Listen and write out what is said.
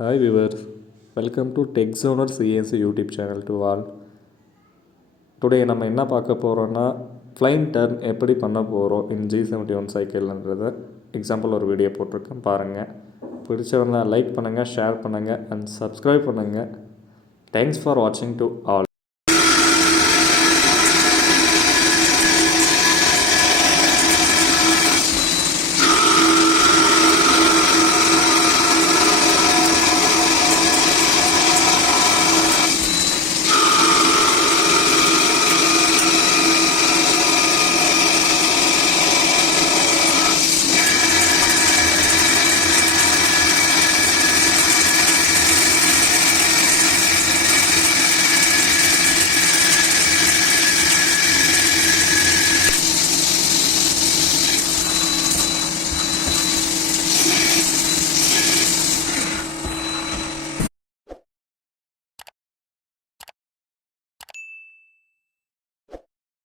Hi viewers, welcome to TechZoner CNC YouTube channel to all. Today நம்ம என்ன பார்க்க போகிறோன்னா ஃப்ளைன் டர்ன் எப்படி பண்ண போகிறோம் இன் G71 சைக்கிள்ன்றதை எக்ஸாம்பிள் ஒரு வீடியோ போட்டிருக்கேன் பாருங்கள். பிடிச்சவங்க லைக் பண்ணுங்கள், ஷேர் பண்ணுங்கள் அண்ட் சப்ஸ்கிரைப் பண்ணுங்கள். தேங்க்ஸ் ஃபார் வாட்சிங் டு ஆல்.